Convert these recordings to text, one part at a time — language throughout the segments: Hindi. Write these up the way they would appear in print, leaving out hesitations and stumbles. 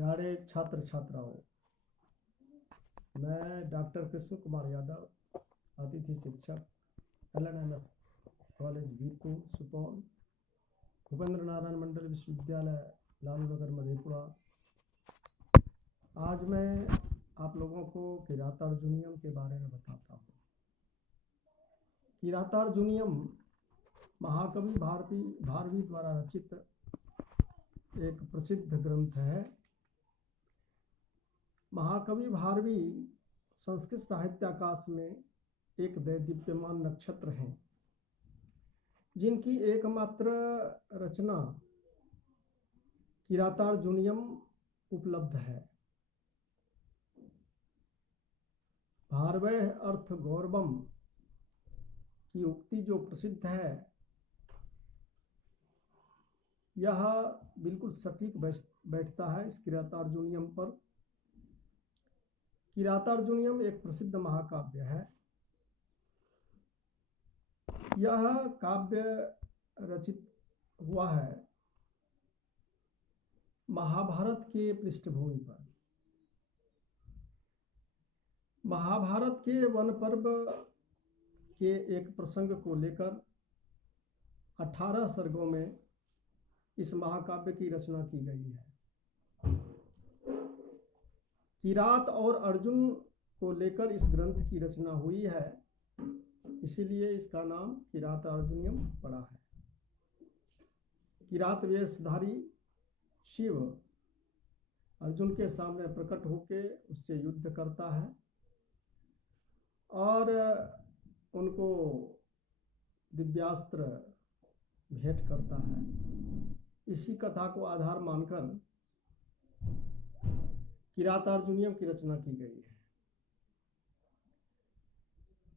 प्यारे छात्र छात्राओं, मैं डॉक्टर कृष्ण कुमार यादव, अतिथि शिक्षक LNMS कॉलेज वीरपुर सुपौल, भूपेंद्र नारायण मंडल विश्वविद्यालय लालनगर मधेपुरा। आज मैं आप लोगों को किरातार्जुनीयम के बारे में बताता हूँ। किरातार्जुनीयम महाकवि भारवी द्वारा रचित एक प्रसिद्ध ग्रंथ है। महाकवि भारवी संस्कृत साहित्याकाश में एक दैदीप्यमान नक्षत्र हैं, जिनकी एकमात्र रचना किरातार्जुनीयम उपलब्ध है। भारवैः अर्थ गौरवम की उक्ति जो प्रसिद्ध है, यह बिल्कुल सटीक बैठता है इस किरातार्जुनीयम पर। किरातार्जुनीयम एक प्रसिद्ध महाकाव्य है। यह काव्य रचित हुआ है महाभारत के पृष्ठभूमि पर। महाभारत के वन पर्व के एक प्रसंग को लेकर 18 सर्गों में इस महाकाव्य की रचना की गई है। किरात और अर्जुन को लेकर इस ग्रंथ की रचना हुई है, इसीलिए इसका नाम किरातार्जुनीयम पड़ा है। किरात वेशधारी शिव अर्जुन के सामने प्रकट होकर उससे युद्ध करता है और उनको दिव्यास्त्र भेंट करता है। इसी कथा को आधार मानकर किरातार्जुनीयम की रचना की गई है।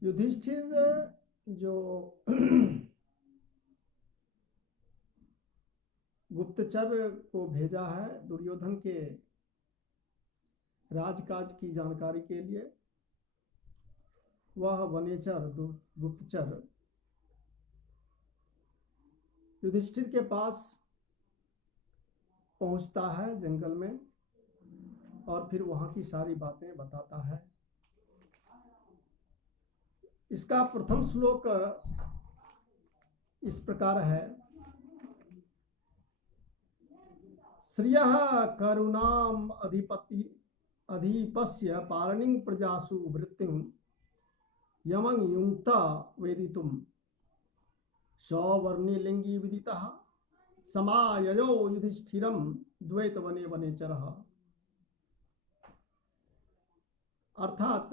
युधिष्ठिर जो गुप्तचर को भेजा है दुर्योधन के राजकाज की जानकारी के लिए, वह वनेचर गुप्तचर युधिष्ठिर के पास पहुंचता है जंगल में और फिर वहां की सारी बातें बताता है। इसका प्रथम श्लोक इस प्रकार है। श्रियः करुणाम अधिपस्य पारणिं प्रजासु वृत्तिं यमं युंक्ता वेदितुम सवर्णिलिंगी विदितः समाययो युधिष्ठिरं द्वैत वने वनेचरः। अर्थात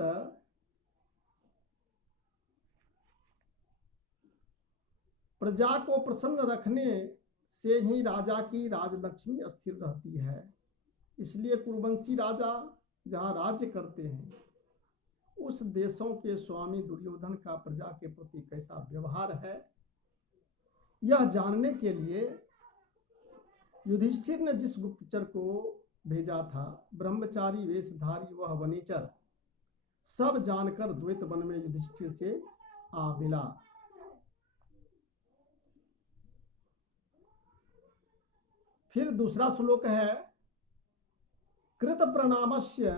प्रजा को प्रसन्न रखने से ही राजा की राजलक्ष्मी स्थिर रहती है। इसलिए कुरुवंशी राजा जहाँ राज्य करते हैं, उस देशों के स्वामी दुर्योधन का प्रजा के प्रति कैसा व्यवहार है, यह जानने के लिए युधिष्ठिर ने जिस गुप्तचर को भेजा था, ब्रह्मचारी वेशधारी वह वनेचर, सब जानकर द्वैत वन में युधिष्ठिर से आ मिला। फिर दूसरा श्लोक है। कृत प्रणामस्य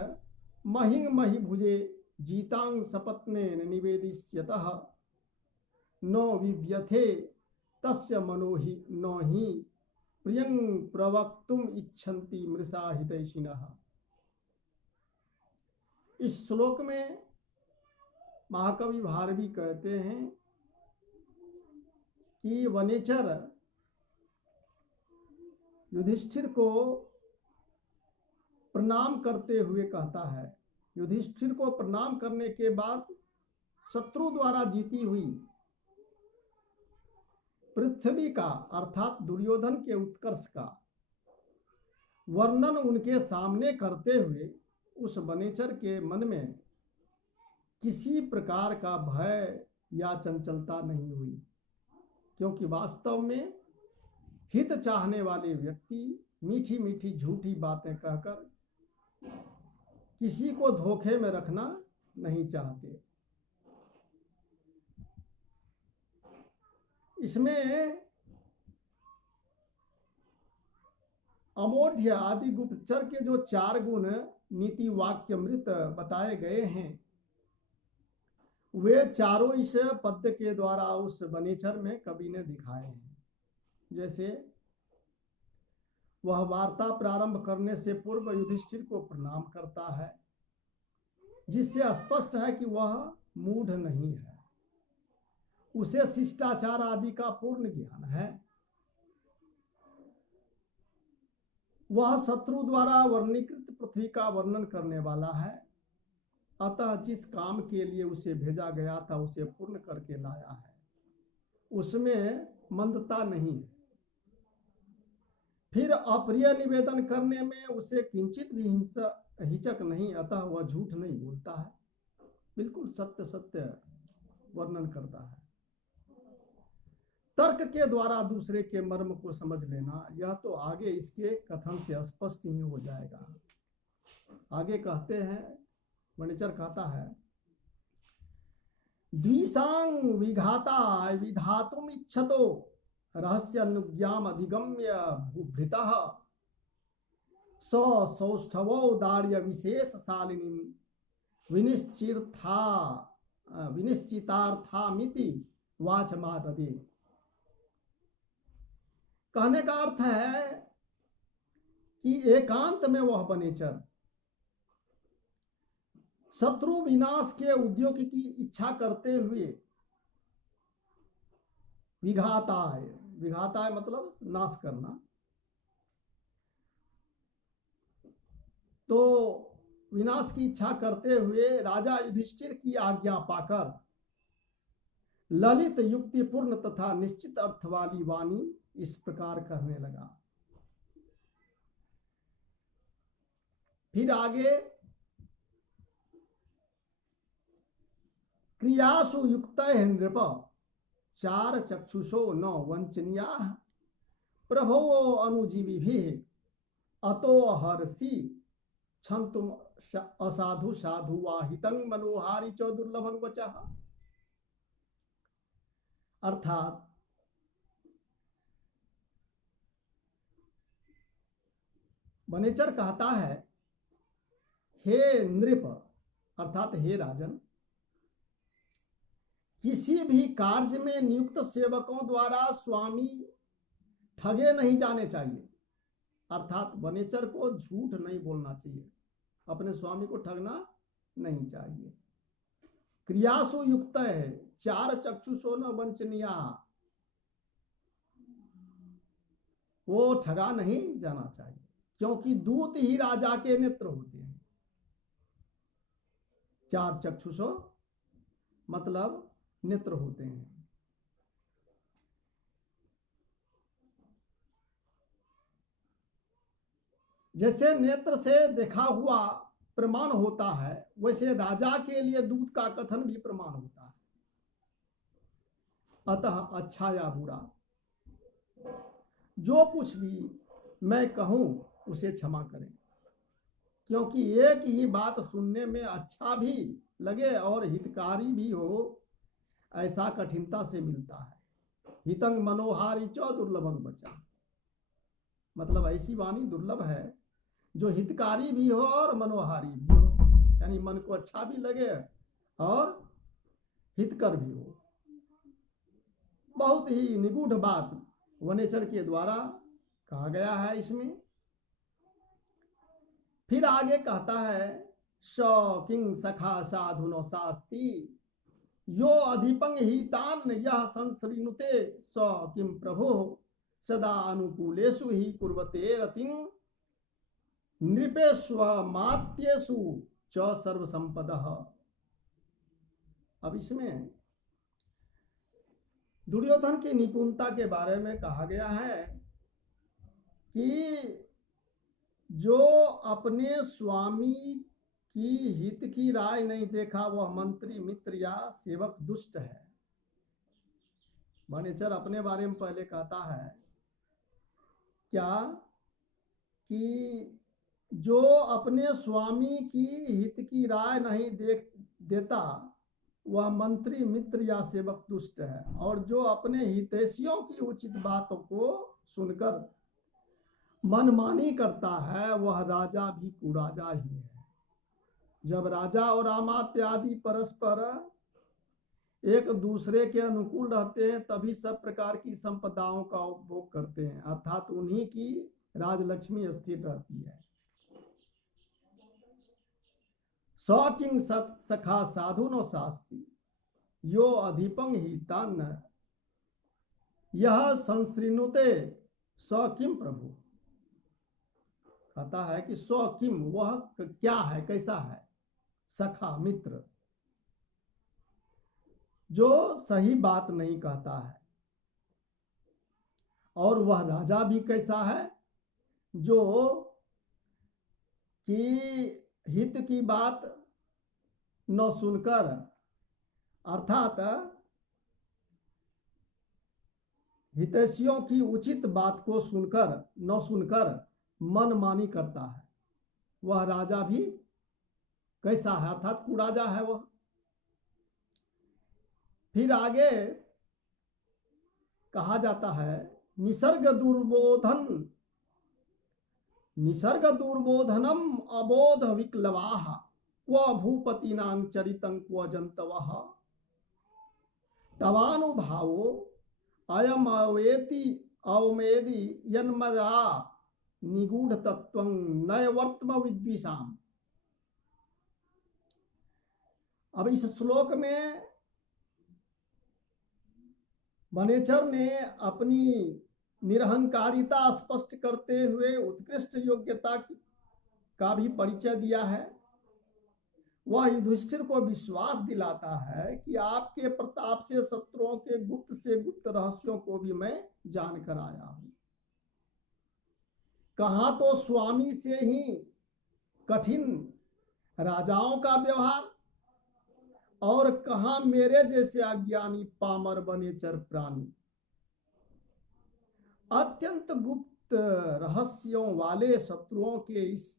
महिं महिभुजे जीतांग सपत्नेन निवेदिष्यतः नो विव्यथे तस्य मनोहि नो हि प्रियं प्रवक्तुम इच्छन्ति मृषा हितैषिणः। इस श्लोक में महाकवि भारवी कहते हैं कि वनेचर युधिष्ठिर को प्रणाम करते हुए कहता है। युधिष्ठिर को प्रणाम करने के बाद शत्रु द्वारा जीती हुई पृथ्वी का अर्थात दुर्योधन के उत्कर्ष का वर्णन उनके सामने करते हुए उस वनेचर के मन में किसी प्रकार का भय या चंचलता नहीं हुई, क्योंकि वास्तव में हित चाहने वाले व्यक्ति मीठी मीठी झूठी बातें कहकर किसी को धोखे में रखना नहीं चाहते। इसमें अमोढ़ आदि गुप्तचर के जो 4 गुण नीति वाक्य मृत बताए गए हैं, वे चारों इस पद्य के द्वारा उस वनेचर में कवि ने दिखाए हैं। जैसे वह वार्ता प्रारंभ करने से पूर्व युधिष्ठिर को प्रणाम करता है, जिससे स्पष्ट है कि वह मूढ़ नहीं है, उसे शिष्टाचार आदि का पूर्ण ज्ञान है। वह शत्रु द्वारा वर्णीकृत पृथ्वी का वर्णन करने वाला है, अतः जिस काम के लिए उसे भेजा गया था उसे पूर्ण करके लाया है, उसमें मंदता नहीं है। फिर अप्रिय निवेदन करने में उसे किंचित भी हिचक नहीं, अतः वह झूठ नहीं बोलता है, बिल्कुल सत्य सत्य वर्णन करता है। तर्क के द्वारा दूसरे के मर्म को समझ लेना, यह तो आगे इसके कथन से स्पष्ट ही हो जाएगा। आगे कहते हैं, वनेचर कहता है, द्विसांग विघाता विधातुम इच्छतो रहस्य अनुज्ञाम अधिगम्य भूभृतः सौष्ठवो दार्य विशेष शालिनी विनिश्चितार्थामिति वाचमाददे। कहने का अर्थ है कि एकांत में वह वनेचर शत्रु विनाश के उद्योग की इच्छा करते हुए विघाता है मतलब नाश करना, तो विनाश की इच्छा करते हुए राजा युधिष्ठिर की आज्ञा पाकर ललित युक्तिपूर्ण तथा निश्चित अर्थ वाली वाणी इस प्रकार कहने लगा। फिर आगे, क्रियासु युक्त नृप 4 चक्षुषो न वंचनीया प्रभो अनुजीवी भी अतो हर्षि क्षंतुम असाधु साधु वाहितं मनोहारी च दुर्लभं वचः। अर्थात वनेचर कहता है, हे नृप अर्थात हे राजन, किसी भी कार्य में नियुक्त सेवकों द्वारा स्वामी ठगे नहीं जाने चाहिए। अर्थात वनेचर को झूठ नहीं बोलना चाहिए, अपने स्वामी को ठगना नहीं चाहिए। क्रियासु युक्त है, 4 चक्षुषो न वंचनीया, वो ठगा नहीं जाना चाहिए, क्योंकि दूत ही राजा के नेत्र होते हैं। 4 चक्षुषो मतलब नेत्र होते हैं। जैसे नेत्र से देखा हुआ प्रमाण होता है, वैसे राजा के लिए दूत का कथन भी प्रमाण होता है। अतः अच्छा या बुरा जो कुछ भी मैं कहूं उसे क्षमा करें, क्योंकि एक ही बात सुनने में अच्छा भी लगे और हितकारी भी हो, ऐसा कठिनता से मिलता है। हितं मनोहारी च दुर्लभं वचः, मतलब ऐसी वाणी दुर्लभ है जो हितकारी भी हो और मनोहारी भी हो, यानी मन को अच्छा भी लगे और हितकर भी हो। बहुत ही निगूढ़ बात वनेचर के द्वारा कहा गया है इसमें। फिर आगे कहता है, स किं सखा साधुनो शास्ति यो अधिपंग हितान यह संसृणुते स किं प्रभो सदा अनुकूलेषु ही कुर्वते रतिं नृपेष्वमात्येषु च सर्वसंपदः। अब इसमें दुर्योधन की निपुणता के बारे में कहा गया है कि जो अपने स्वामी की हित की राय नहीं देखा वह मंत्री मित्र या सेवक दुष्ट है। वनेचर अपने बारे में पहले कहता है क्या कि जो अपने स्वामी की हित की राय नहीं देता वह मंत्री मित्र या सेवक दुष्ट है, और जो अपने हितैषियों की उचित बातों को सुनकर मनमानी करता है वह राजा भी कुराजा ही है। जब राजा और अमात्य आदि परस्पर एक दूसरे के अनुकूल रहते हैं तभी सब प्रकार की संपदाओं का उपभोग करते हैं, अर्थात उन्हीं की राजलक्ष्मी स्थिर रहती है। सौकिंग सत सखा साधु नो शास्ति यो अधिपंग ही तान्न यह संसृणुते सौकिम प्रभु। कहता है कि सौकिम वह क्या है, कैसा है, सखा मित्र जो सही बात नहीं कहता है, और वह राजा भी कैसा है जो कि हित की बात न सुनकर, अर्थात हितैषियों की उचित बात को न सुनकर मनमानी करता है, वह राजा भी कैसा है, अर्थात कुराजा है वह। फिर आगे कहा जाता है निसर्ग दुर्बोधनम अबोध विक्लवाः क्व भूपतीनां चरितं क्व जंतवः तवानुभावो अयम अवमेदि यन्मदा निगूढ़ तत्वं नयवर्तम विद्विषाम। अब इस श्लोक में वनेचर ने अपनी निरहंकारिता स्पष्ट करते हुए उत्कृष्ट योग्यता का भी परिचय दिया है। वह युधिष्ठिर को विश्वास दिलाता है कि आपके प्रताप से शत्रुओं के गुप्त से गुप्त रहस्यों को भी मैं जानकर आया हूं। कहां तो स्वामी से ही कठिन राजाओं का व्यवहार, और कहां मेरे जैसे अज्ञानी पामर वनेचर प्राणी। अत्यंत गुप्त रहस्यों वाले शत्रुओं के इस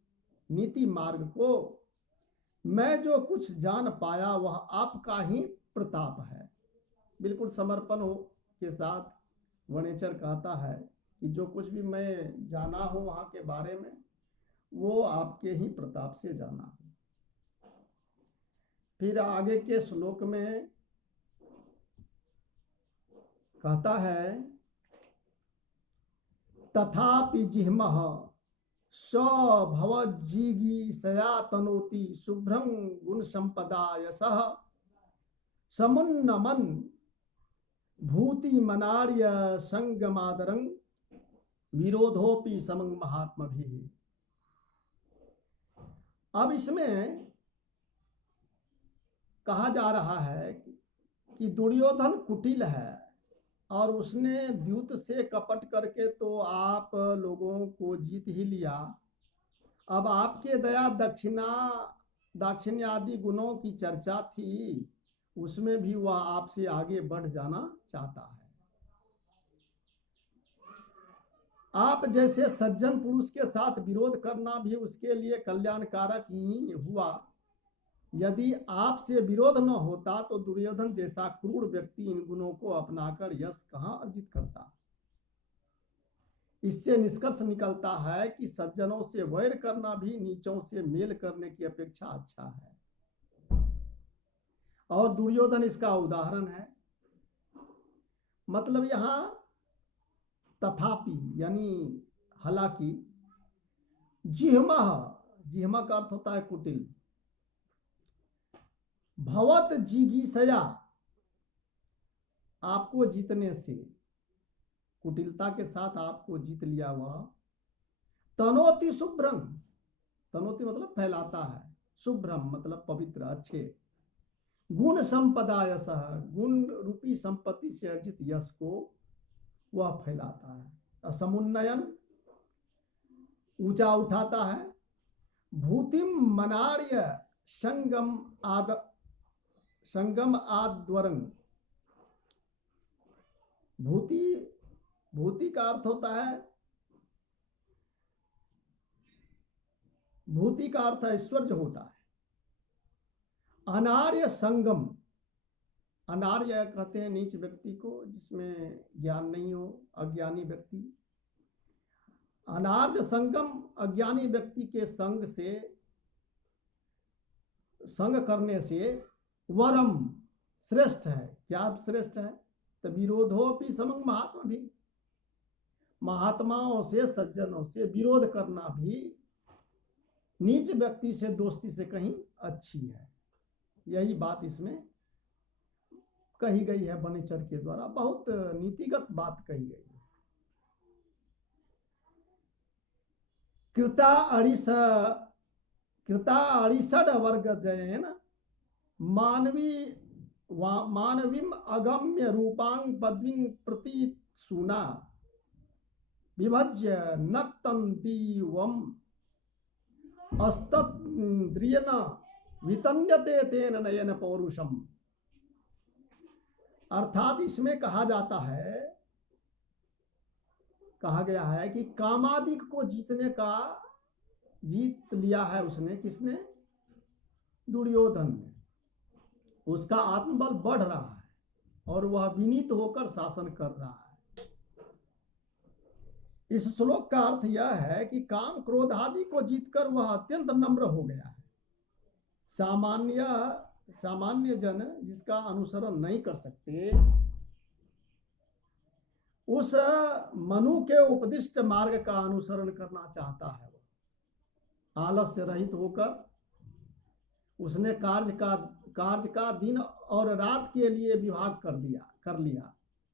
नीति मार्ग को मैं जो कुछ जान पाया वह आपका ही प्रताप है। बिल्कुल समर्पण हो के साथ वनेचर कहता है कि जो कुछ भी मैं जाना हूं वहां के बारे में वो आपके ही प्रताप से जाना हूं। फिर आगे के श्लोक में कहता है तथापि जिह्मः सभवज्जिगीषया तनोति शुभ्रं गुण संपदा यशः समुन्नमन भूति मनार्य संगमादरं विरोधोपि समं महात्मभिः। अब इसमें कहा जा रहा है कि दुर्योधन कुटिल है और उसने द्यूत से कपट करके तो आप लोगों को जीत ही लिया। अब आपके दया दाक्षिण्य आदि गुणों की चर्चा थी, उसमें भी वह आपसे आगे बढ़ जाना चाहता है। आप जैसे सज्जन पुरुष के साथ विरोध करना भी उसके लिए कल्याणकारक ही हुआ। यदि आपसे विरोध न होता तो दुर्योधन जैसा क्रूर व्यक्ति इन गुणों को अपनाकर यश कहां अर्जित करता। इससे निष्कर्ष निकलता है कि सज्जनों से वैर करना भी नीचों से मेल करने की अपेक्षा अच्छा है, और दुर्योधन इसका उदाहरण है। मतलब यहां तथापि यानी हालांकि, जिह्मा का अर्थ होता है कुटिल, भवत जिगीषया आपको जीतने से, कुटिलता के साथ आपको जीत लिया वह, तनोति शुभ्रम, तनोति मतलब फैलाता है, शुभ्रम मतलब पवित्र अच्छे, गुण संपदा यशः गुण रूपी संपत्ति से अर्जित यश को वह फैलाता है, असमुन्नयन ऊंचा उठाता है, भूतिम मनार्य संगम आद्वरंग, भूति का अर्थ होता है, भूति का अर्थ ऐश्वर्य होता है। अनार्य संगम, अनार्य कहते हैं नीच व्यक्ति को जिसमें ज्ञान नहीं हो, अज्ञानी व्यक्ति। अनार्य संगम अज्ञानी व्यक्ति के संग करने से वरम श्रेष्ठ है। क्या श्रेष्ठ है? तो विरोधोपि समं महात्मा भी, महात्माओं से सज्जनों से विरोध करना भी नीच व्यक्ति से दोस्ती से कहीं अच्छी है। यही बात इसमें कही गई है बनेचर के द्वारा, बहुत नीतिगत बात कही गई है। कृता अरिषड वर्ग जयन मानवीम अगम्य रूपांग पद्मिं प्रति सुना विभज्य नक्तंतीवम अस्तद्रियन वितन्यते तेन नयन पौरुषम। अर्थात इसमें कहा गया है कि कामादिक को जीत लिया है उसने। किसने? दुर्योधन ने। उसका आत्मबल बढ़ रहा है और वह विनीत होकर शासन कर रहा है। इस श्लोक का अर्थ यह है कि काम क्रोध आदि को जीतकर वह अत्यंत नम्र हो गया है। सामान्य जन जिसका अनुसरण नहीं कर सकते, उस मनु के उपदिष्ट मार्ग का अनुसरण करना चाहता है। वो आलस्य रहित होकर उसने कार्य का दिन और रात के लिए विभाग कर लिया।